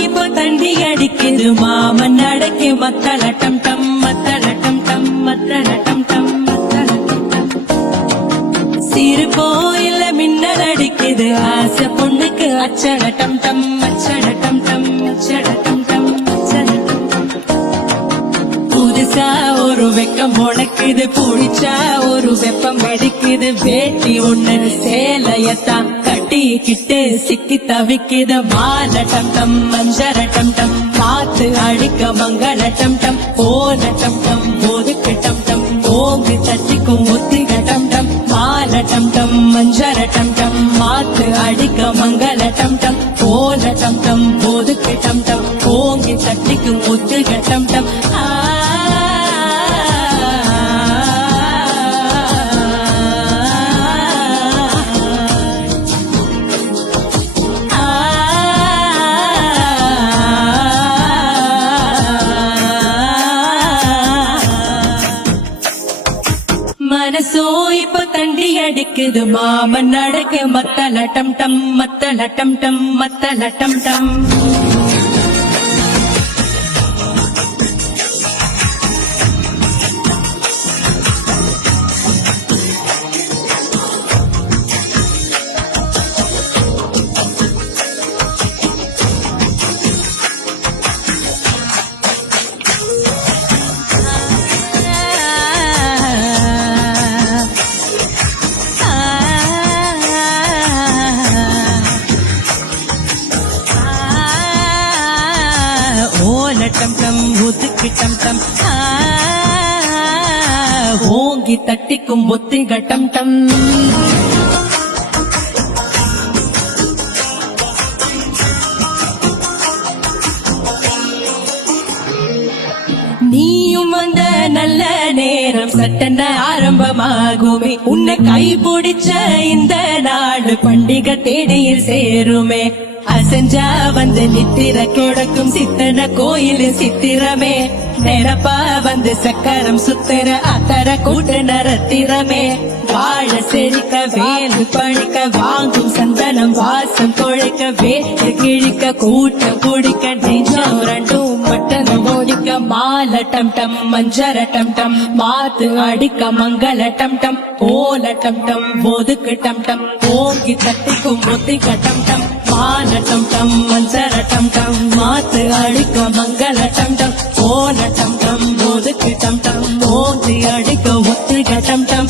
இப்ப தண்டி அடிக்குது மாமன் அடக்கி மத்தளட்டம் டம் மத்தளட்டம் டம் மத்தளட்டம் டம் மத்தளட்டம் டம். சிரிப்போ இல்ல மின்னல் அடிக்குது ஆசை பொண்ணுக்கு அச்சடட்டம் டம் அச்சடட்டம் டம் அச்சடட்டம் டம் அச்சடட்டம் டம். புதுசா ஒரு வெக்கம் முளைக்குது புடிச்சா ஒரு வெப்பம் வெடிக்குது வேட்டி ஒண்ணு சேலையத்தான் கட்டிக்கிட்டு சிக்கி தவிக்குது மாலட்டம் டம் மஞ்சரட்டம் டம் காத்து அடிக்க மங்களட்டம் டம் ஓலட்டம் டம் ஒதுக்கட்டம் டம் ஓங்கி தட்டிக்கும் ஒத்திகட்டம் டம் மாலட்டம் டம் மஞ்சரட்டம் டம் மாத்து அடிக்க மங்களட்டம் டம் ஓலட்டம் டம் ஒதுக்கட்டம் டம் ஓங்கி தட்டிக்கும் ஒத்திகட்டம் டம். மனசோ இப்ப தண்டி அடிக்குது மாமன் அடக்கு மத்தளட்டம் டம் மத்தளட்டம் டம் மத்தளட்டம் டம். ஓலட்டம் டம் ஒத்துக்கிட்டம் டம் ஓங்கி தட்டிக்கும் ஒத்திகட்டம் டம். நீயும் வந்த நல்ல நேரம் சட்டன ஆரம்பமாகுமே உன்னை கைபிடிச்ச இந்த நாடு பண்டிகை தேடியில் சேருமே. அசஞ்சா வந்து நித்திர கிடக்கும் சித்தன கோயில் சித்திரமே நிரப்பா வந்து சக்கரம் சுத்திர அத்தர கூட்டு நரத்திரமே வாழ செழிக்க வேலு பழிக்க வாங்கும் சந்தனம் வாசம் கொழைக்க வேட்டு கிழிக்க கூட்ட குடிக்க நெஞ்சம் ரெண்டும் மட்டனம் ஓடிக்க மாலட்டம் டம் மஞ்சரட்டம் டம் மாத்து அடிக்க மங்களட்டம் டம் ஓலட்டம் டம் ஒதுக்கட்டம் டம் ஓங்கி தட்டிக்கும் ஒத்திகட்டம் டம் மாலட்டம் டம் மஞ்சரட்டம் டம் மாத்து அடிக்க மங்களட்டம் டம் ஓலட்டம் டம் ஒதுக்கட்டம் டம் ஓங்கி அடிக்க ஒத்திகட்டம் டம்.